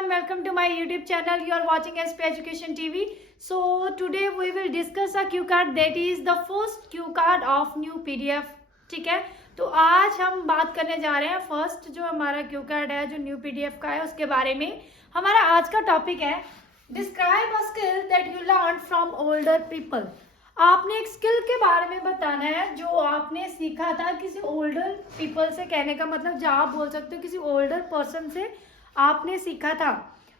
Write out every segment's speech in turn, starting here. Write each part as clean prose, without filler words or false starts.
everyone, welcome to my YouTube channel. You are watching SP Education TV. So today we will discuss a cue card that is the first cue card of new PDF. ठीक है, तो आज हम बात करने जा रहे हैं फर्स्ट जो हमारा क्यू कार्ड है जो न्यू PDF का है उसके बारे में. हमारा आज का टॉपिक है describe a skill that you learn from older people. आपने एक स्किल के बारे में बताना है जो आपने सीखा था किसी ओल्डर पीपल से. कहने का मतलब जो आप बोल सकते हो किसी ओल्डर पर्सन से आपने सीखा था.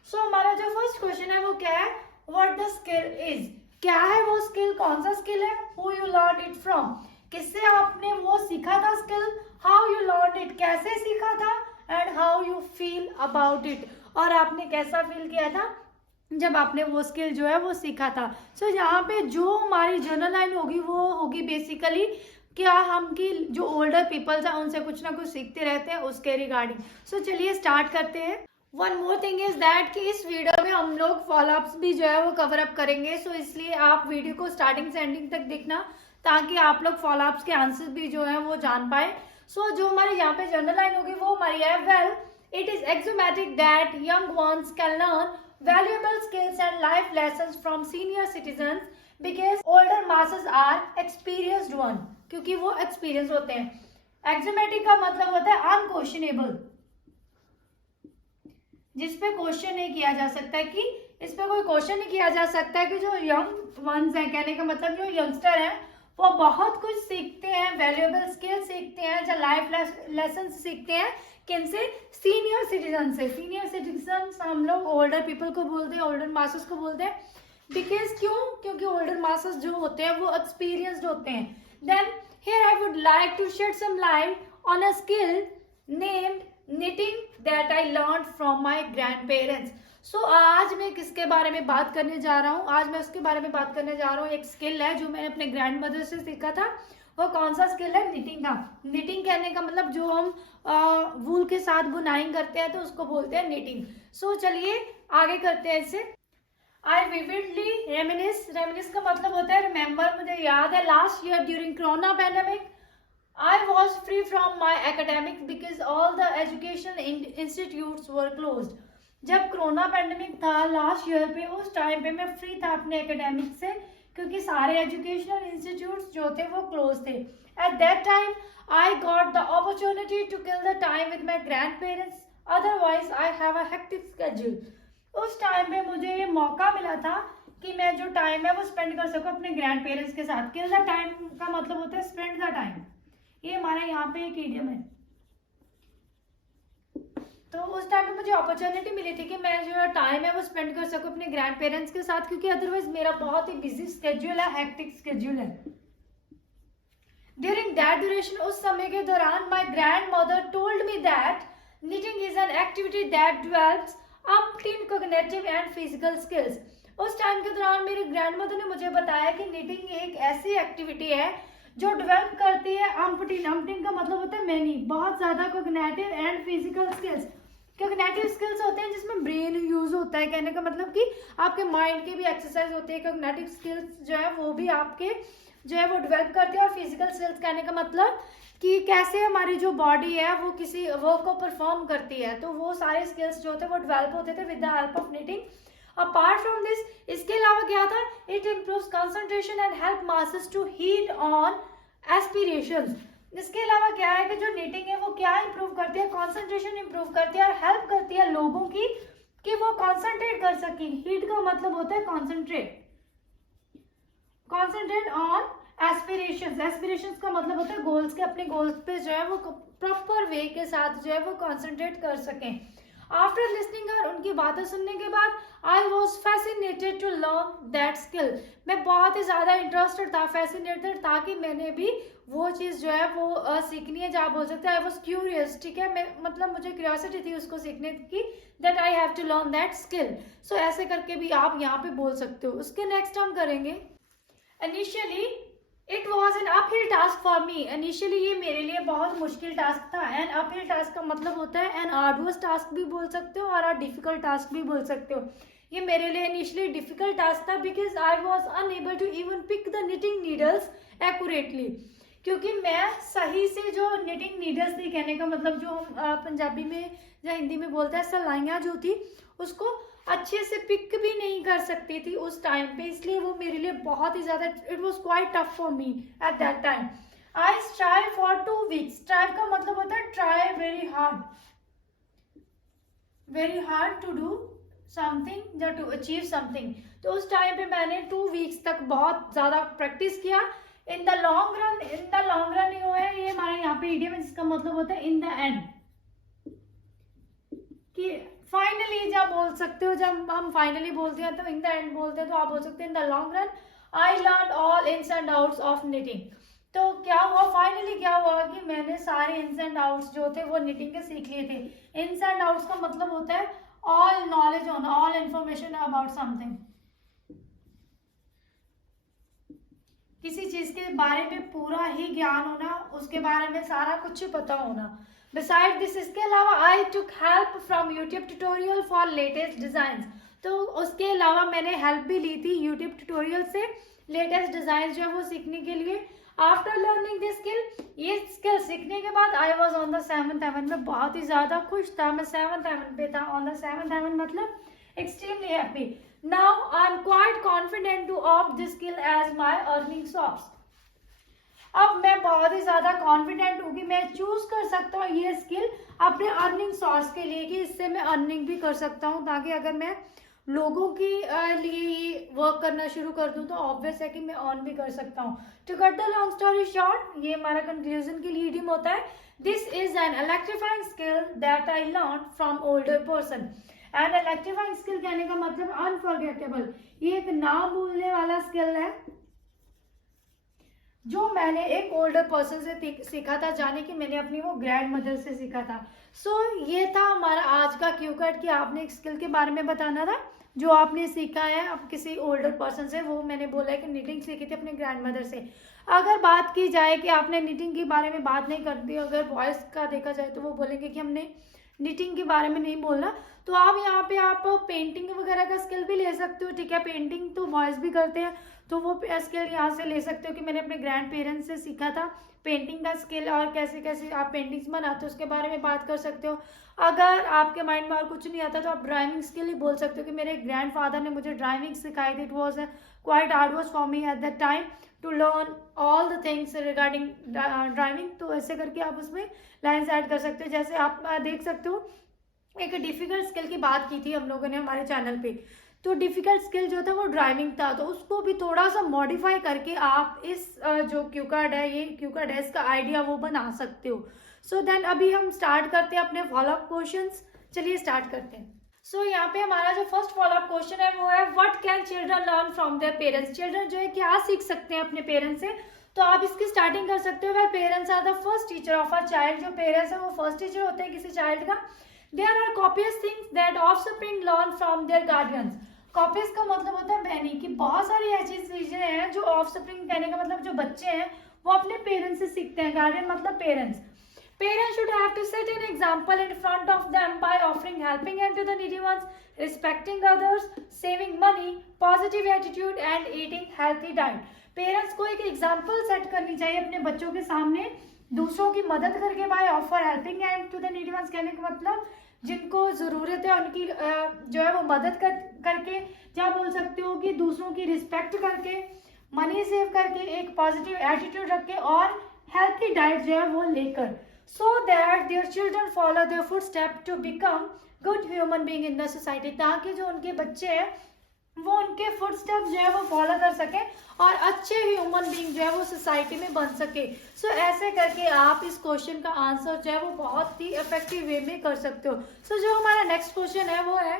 सो हमारा जो फर्स्ट क्वेश्चन है वो क्या है, व्हाट द स्किल इज. क्या है वो स्किल, कौन सा स्किल है, who you learn it from, किससे आपने वो सीखा था skill, how you learn it, कैसे सीखा था, and how you feel about it, और आपने कैसा फील किया था जब आपने वो स्किल जो है वो सीखा था. सो यहाँ पे जो हमारी जर्नल लाइन होगी वो होगी बेसिकली क्या हम की जो ओल्डर पीपल्स हैं उनसे कुछ ना कुछ सीखते रहते हैं उसके रिगार्डिंग. सो चलिए स्टार्ट करते हैं. One more thing is that कि इस वीडियो में हम लोग फॉलोअप्स भी जो है वो कवर अप करेंगे. सो इसलिए आप वीडियो को स्टार्टिंग से एंडिंग तक देखना ताकि आप लोग फॉलोअप्स के आंसर भी जो है वो जान पाए. सो जो हमारे यहाँ पे जर्नल लाइन होगी वो हमारी है, well it is axiomatic that young ones can learn valuable skills and life lessons from senior citizens because older masses are experienced one. क्योंकि वो एक्सपीरियंस होते हैं. एक्सोमेटिक का मतलब होता है अनक्वेश्चनेबल, जिसपे क्वेश्चन नहीं किया जा सकता है, कि इस पे कोई क्वेश्चन नहीं किया जा सकता है कि जो यंग वंस है, कहने का मतलब जो यंगस्टर है वो बहुत कुछ सीखते हैं, वैल्यूएबल स्किल सीखते हैं, जो लाइफ लेसन सीखते हैं. किनसे? सीनियर सिटीजन से. सीनियर सिटीजन हम लोग ओल्डर पीपल को बोलते हैं, ओल्डर मासेस को बोलते हैं. बिकॉज क्यों? क्योंकि ओल्डर मासेस जो होते हैं वो एक्सपीरियंस्ड होते हैं. Then here I would like to shed some light on a skill named knitting that I learned from my grandparents. So आज मैं किसके बारे में बात करने जा रहा हूँ? आज मैं उसके बारे में बात करने जा रहा हूँ. एक स्किल है जो मैंने अपने ग्रैंड मदर से सीखा था. वो कौन सा स्किल है? निटिंग का. निटिंग कहने का मतलब जो हम वूल के साथ बुनाई करते हैं तो उसको बोलते हैं निटिंग. सो चलिए आगे करते हैं इससे. आई विविडली रेमिनिस. रेमिनिस का मतलब होता है रिमेम्बर. मुझे याद है last year during corona pandemic I was free from my academic because all the educational institutes were closed. जब कोरोना पैंडेमिक था लास्ट ईयर पे, उस टाइम पे मैं फ्री था अपने एकेडमिक से क्योंकि सारे एजुकेशनल इंस्टीट्यूट्स जो थे वो क्लोज थे. At that time I got the opportunity to kill the time with my grandparents, otherwise I have a hectic schedule. उस टाइम पे मुझे ये मौका मिला था कि मैं जो टाइम है वो स्पेंड कर सकूं अपने ग्रैंड पेरेंट्स के साथ. किल द टाइम का मतलब होता है स्पेंड द टाइम. ये हमारे यहाँ पे एक इडियम है. तो उस टाइम पे मुझे अपॉर्चुनिटी मिली थी कि मैं जो टाइम है वो स्पेंड कर सकूं अपने ग्रैंड पेरेंट्स के साथ, क्योंकि अदरवाइज मेरा बहुत ही बिजी स्केड्यूल है, हेक्टिक स्केड्यूल है. ड्यूरिंग दैट ड्यूरेशन, उस समय के दौरान, my grand mother told me that knitting is an activity that develops umpteen cognitive and physical skills. उस टाइम के दौरान मेरे ग्रैंड मदर ने मुझे बताया कि निटिंग एक ऐसी एक्टिविटी है जो डेवलप करती है अम्पटीन. अम्पटीन का मतलब होता है मैनी, बहुत ज्यादा cognitive and physical skills. Cognitive skills होते हैं जिसमें ब्रेन यूज होता है, कहने का मतलब कि आपके माइंड की भी एक्सरसाइज होती है. कोग्निटिव स्किल्स जो है वो भी आपके जो है वो डेवलप करते हैं. और फिजिकल स्किल्स कहने का मतलब कि कैसे हमारी जो बॉडी है वो किसी वर्क को परफॉर्म करती है. तो वो सारे स्किल्स जो होते हैं वो डेवलप होते थे with the help of knitting. Apart from this, इसके अलावा क्या था, it improves concentration and help masses to heat on aspirations. इसके अलावा क्या है कि जो निटिंग है वो क्या इंप्रूव करती है, कंसंट्रेशन इंप्रूव करती है और हेल्प करती है लोगों की कि वो कंसंट्रेट कर सकें. हीट का मतलब होता है concentrate. Concentrate on aspirations. Aspirations का मतलब होता है गोल्स के, अपने गोल्स पे जो है वो प्रॉपर वे के साथ जो है वो कंसंट्रेट कर सकें. आफ्टर लिसनिंग हर, उनकी बातें सुनने के बाद, I was fascinated to learn that skill. मैं बहुत ही ज्यादा इंटरेस्टेड था, फैसिनेटेड था कि मैंने भी वो चीज जो है वो सीखनी है. जहाँ बोल सकते हैं आई वॉज क्यूरियस. ठीक है, मैं मतलब मुझे क्यूरियोसिटी थी उसको सीखने की, that I have to learn that skill. So ऐसे करके भी आप यहाँ पे बोल सकते हो. उसके नेक्स्ट हम करेंगे initially it was an uphill task for me. Initially ये मेरे लिए बहुत मुश्किल टास्क था. एन अपहिल टास्क का मतलब होता है एन आर्डुअस टास्क भी बोल सकते हो और डिफिकल्ट टास्क भी बोल सकते हो. ये मेरे लिए इनिशियली डिफिकल्ट टास्क था because I was unable to even pick the knitting needles accurately. क्योंकि मैं सही से जो निटिंग नीडल्स थी, कहने का मतलब जो हम पंजाबी में या हिंदी में बोलते हैं सलाइयाँ जो थी, उसको अच्छे से पिक भी नहीं कर सकती थी उस टाइम पे, इसलिए वो मेरे लिए बहुत ही ज़्यादा, it was quite tough for me at that time. I strive for 2 weeks। Strive का मतलब होता है try very hard to do something या टू अचीव समथिंग। तो उस टाइम पे मैंने 2 weeks तक बहुत ज़्यादा प्रैक्टिस किया। इन द लॉन्ग रन ये है, ये हमारे यहाँ पे इडियम है जिसका मतलब होता है इन द एंड, कि फाइनली जब बोल सकते हो, जब हम फाइनली बोलते हैं तो इन द एंड बोलते हैं, तो आप बोल सकते हैं in the long run I learn all ins and outs of knitting. तो क्या हुआ, फाइनली क्या हुआ कि मैंने सारे इन्स एंड आउट्स जो थे वो निटिंग के सीख लिए थे। इन्स एंड आउट्स का मतलब होता है ऑल नॉलेज होना, ऑल इंफॉर्मेशन अबाउट समथिंग, किसी चीज के बारे में पूरा ही ज्ञान होना, उसके बारे में सारा कुछ पता होना। बिसाइड दिस, इसके अलावा I took help from YouTube tutorial for latest design. तो उसके अलावा मैंने हेल्प भी ली थी यूट्यूब ट्यूटोरियल से लेटेस्ट डिजाइन जो है वो सीखने के लिए। आफ्टर लर्निंग दिस स्किल, ये स्किल सीखने के बाद I was on the 7th heaven, में बहुत ही ज्यादा खुश था, मैं 7th heaven पे था। ऑन द 7th heaven मतलब extremely happy. Now I am quite confident to opt this skill as my earning source. अब मैं बहुत ही ज्यादा कॉन्फिडेंट हूँ कि मैं चूज कर सकता हूँ ये स्किल अपने अर्निंग सोर्स के लिए, कि इससे मैं अर्निंग भी कर सकता हूँ, ताकि अगर मैं लोगों के लिए ये वर्क करना शुरू कर दूँ तो ऑब्वियस है कि मैं अर्न भी कर सकता हूँ। To cut the long story short, ये हमारा कंक्लूजन के लिए इडियम होता है, this is an electrifying skill that I learn from older person. And electrifying skill कहने का मतलब अनफॉरगेटेबल, ये एक ना भूलने वाला स्किल है जो मैंने एक ओल्डर पर्सन से सीखा था, जाने कि मैंने अपनी वो ग्रैंड मदर से सीखा था। ये था हमारा आज का क्यू कार्ड, कि आपने एक स्किल के बारे में बताना था जो आपने सीखा है अब किसी ओल्डर पर्सन से। वो मैंने बोला है कि निटिंग सीखी थी अपने ग्रैंड मदर से। अगर बात की जाए कि आपने निटिंग के बारे में बात नहीं करती, अगर बॉयज का देखा जाए तो वो बोलेंगे कि हमने निटिंग के बारे में नहीं बोलना, तो आप यहाँ पे आप पेंटिंग वगैरह का स्किल भी ले सकते हो। ठीक है, पेंटिंग तो बॉयज भी करते हैं, तो वो स्किल यहाँ से ले सकते हो कि मैंने अपने ग्रैंड पेरेंट्स से सीखा था पेंटिंग का स्किल, और कैसे कैसे आप पेंटिंग्स बनाते हो उसके बारे में बात कर सकते हो। अगर आपके माइंड में और कुछ नहीं आता तो आप ड्राइविंग स्किल ही बोल सकते हो कि मेरे ग्रैंडफादर ने मुझे ड्राइविंग सिखाई थी, it was quite hard work for me at that time to learn all the things regarding driving. तो ऐसे करके आप उसमें लाइन्स ऐड कर सकते हो। जैसे आप देख सकते हो एक डिफिकल्ट स्किल की बात की थी हम लोगों ने हमारे चैनल पे, तो डिफिकल्ट स्किल जो था वो ड्राइविंग था, तो उसको भी थोड़ा सा मॉडिफाई करके आप इस जो क्यू कार्ड है, ये क्यू कार्ड है, इसका आइडिया वो बना सकते हो। सो देन अभी हम स्टार्ट करते हैं अपने फॉलोअप क्वेश्चंस। चलिए स्टार्ट करते हैं। यहाँ पे हमारा जो फर्स्ट फॉलोअप क्वेश्चन है वो है what can children learn from their parents. Children जो है क्या सीख सकते हैं अपने पेरेंट्स से, तो आप इसकी स्टार्टिंग कर सकते हो। Well parents are the first teacher of a child. जो पेरेंट्स है वो फर्स्ट टीचर होते हैं किसी चाइल्ड का। There are copious things that offspring learn from their guardians. Copies का मतलब होता है बहनी, कि बहुत सारी ऐसी चीजें हैं जो ऑफस्प्रिंग कहने का मतलब जो बच्चे हैं वो अपने पेरेंट्स से सीखते हैं। गार्डियन मतलब parents. Parents should have to set an example in front of them by offering helping hand to the needy ones, respecting others, saving money, positive attitude and eating healthy diet. Parents को एक example set करनी चाहिए अपने बच्चों के सामने, दूसरों की मदद करके by offer helping hand to the needy ones कहने का मतलब जिनको ज़रूरत है उनकी जो है वो मदद करके, या बोल सकते हो कि दूसरों की रिस्पेक्ट करके, मनी सेव करके, एक पॉजिटिव एटीट्यूड रख के और हेल्थी डाइट जो है वो लेकर, so that their children follow their footsteps to become good human being in the society। ताकि जो उनके बच्चे हैं वो उनके फुटस्टेप्स जो है वो फॉलो कर सके और अच्छे ह्यूमन बीइंग जो है वो सोसाइटी में बन सके। ऐसे करके आप इस क्वेश्चन का आंसर जो है वो बहुत ही इफेक्टिव वे में कर सकते हो। जो हमारा नेक्स्ट क्वेश्चन है वो है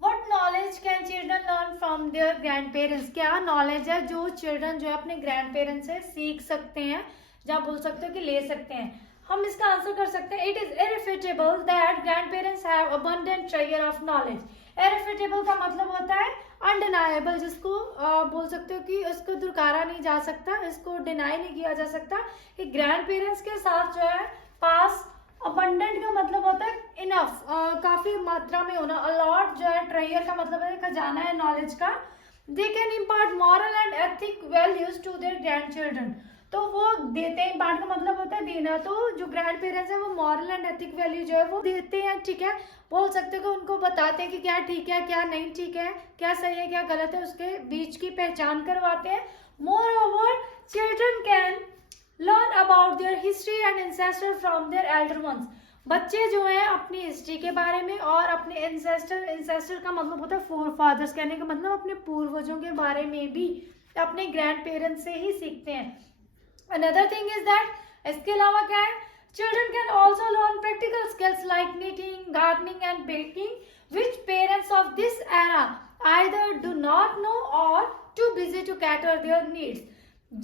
what knowledge can children learn from their grandparents. क्या नॉलेज है जो चिल्ड्रन जो है अपने ग्रैंड पेरेंट्स से सीख सकते हैं, या बोल सकते हो कि ले सकते हैं। हम इसका आंसर कर सकते हैं it is irrefutable that grand parents have abundant treasure of knowledge. Irrefutable का मतलब होता है अनडिनाएबल, जिसको बोल सकते हो कि इसको दुकारा नहीं जा सकता, इसको डिनाई नहीं किया जा सकता कि ग्रैंड पेरेंट्स के साथ जो है पास। अबंडेंट का मतलब होता है इनफ, काफी मात्रा में होना। अलॉट जो है ट्रेजर का मतलब है खजाना है नॉलेज का। They can impart moral and ethic values to their grandchildren. तो वो देते हैं। इम्पार्ट का मतलब होता है देना। तो जो ग्रैंड पेरेंट्स है वो मॉरल एंड एथिक वैल्यू जो है वो देते हैं, ठीक है। बोल सकते हो कि उनको बताते हैं कि क्या ठीक है क्या नहीं ठीक है, क्या सही है क्या गलत है, उसके बीच की पहचान करवाते हैं। Moreover children can learn about their history and ancestor from their elder ones. बच्चे जो है अपनी हिस्ट्री के बारे में और अपने एंसेस्टर का मतलब होता है फोर फादर्स, कहने का मतलब अपने पूर्वजों के बारे में भी अपने ग्रैंड पेरेंट्स से ही सीखते हैं। अनदर थिंग इज दैट इसके अलावा क्या है, children can also learn practical skills like knitting, gardening and baking which parents of this era either do not know और too busy to cater their needs.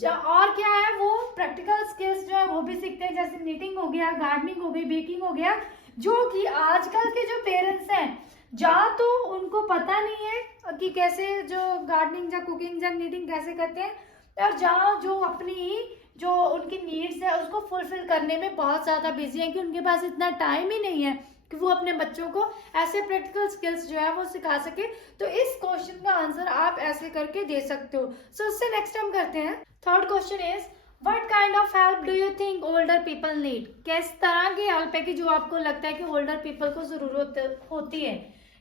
और क्या है, वो प्रैक्टिकल स्किल्स जो है वो भी सीखते हैं, जैसे नीटिंग हो गया, गार्डनिंग हो गई, बेकिंग हो गया, जो कि आजकल के जो पेरेंट्स हैं या तो उनको पता नहीं है कि कैसे जो गार्डनिंग या कुकिंग या नीटिंग कैसे करते हैं, और जहाँ जो अपनी जो उनकी नीड्स है उसको फुलफिल करने में बहुत ज़्यादा बिजी है कि उनके पास इतना टाइम ही नहीं है कि वो अपने बच्चों को ऐसे प्रैक्टिकल स्किल्स जो है वो सिखा सके। तो इस क्वेश्चन का आंसर आप ऐसे करके दे सकते हो। सो उससे नेक्स्ट हम करते हैं। Third question is what kind of help do you think older people need. किस तरह की हेल्प है कि जो आपको लगता है कि ओल्डर पीपल को जरूरत होती है।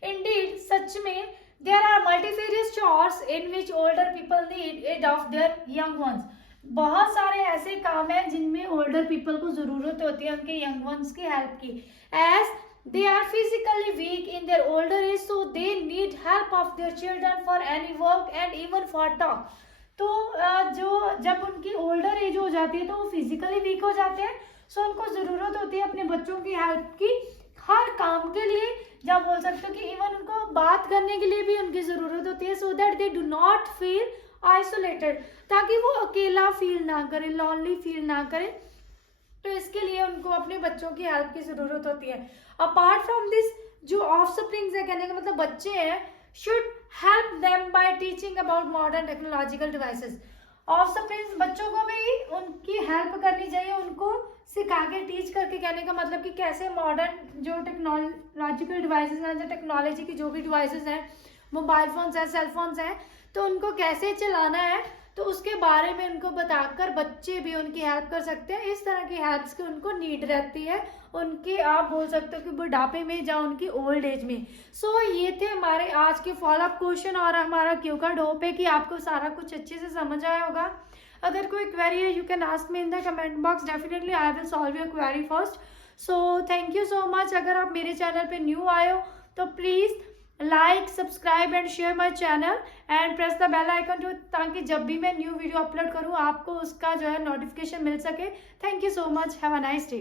इंडीड सच में there are multifarious chores in which older people need aid of their young ones. बहुत सारे ऐसे काम हैं जिनमें ओल्डर पीपल को जरूरत होती है उनके यंग वंस की हेल्प की। As they are physically weak in their older age, so they need help of their children for any work and even for talk. तो जो जब उनकी ओल्डर एज हो जाती है तो वो फिजिकली वीक हो जाते हैं, सो उनको जरूरत होती है अपने बच्चों की हेल्प की हर काम के लिए। जब बोल सकते हो कि इवन उनको बात करने के लिए भी उनकी जरूरत होती है, so that they do not feel isolated, ताकि वो अकेला फील ना करे, लॉनली फील ना करे। तो इसके लिए उनको अपने बच्चों की हेल्प की जरूरत होती है। अपार्ट फ्रॉम दिस, जो ऑफस्प्रिंग्स है, कहने का मतलब बच्चे हैं, should help them by teaching about modern technological devices. Offsprings बच्चों को भी उनकी हेल्प करनी चाहिए, उनको सिखा के टीच करके, कहने का मतलब कि कैसे मॉडर्न जो टेक्नोलॉजिकल डिवाइसेस हैं, जो टेक्नोलॉजी की जो भी डिवाइसेस हैं, मोबाइल फोन्स हैं, सेल फोन्स हैं, तो उनको कैसे चलाना है, तो उसके बारे में उनको बताकर बच्चे भी उनकी हेल्प कर सकते हैं। इस तरह की हेल्प्स की उनको नीड रहती है उनके, आप बोल सकते हो कि बुढ़ापे में या उनकी ओल्ड एज में। सो ये थे हमारे आज के फॉलोअप क्वेश्चन और हमारा क्यू कार्ड। होप है कि आपको सारा कुछ अच्छे से समझ आया होगा। अगर कोई क्वेरी है, you can ask me in the comment box, definitely I will solve your query first. So thank you so much. अगर आप मेरे चैनल पे न्यू आए हो तो please like, subscribe and share my channel and press the bell icon, जो ताकि जब भी मैं न्यू वीडियो अपलोड करूँ आपको उसका जो है नोटिफिकेशन मिल सके। Thank you so much. Have a nice day.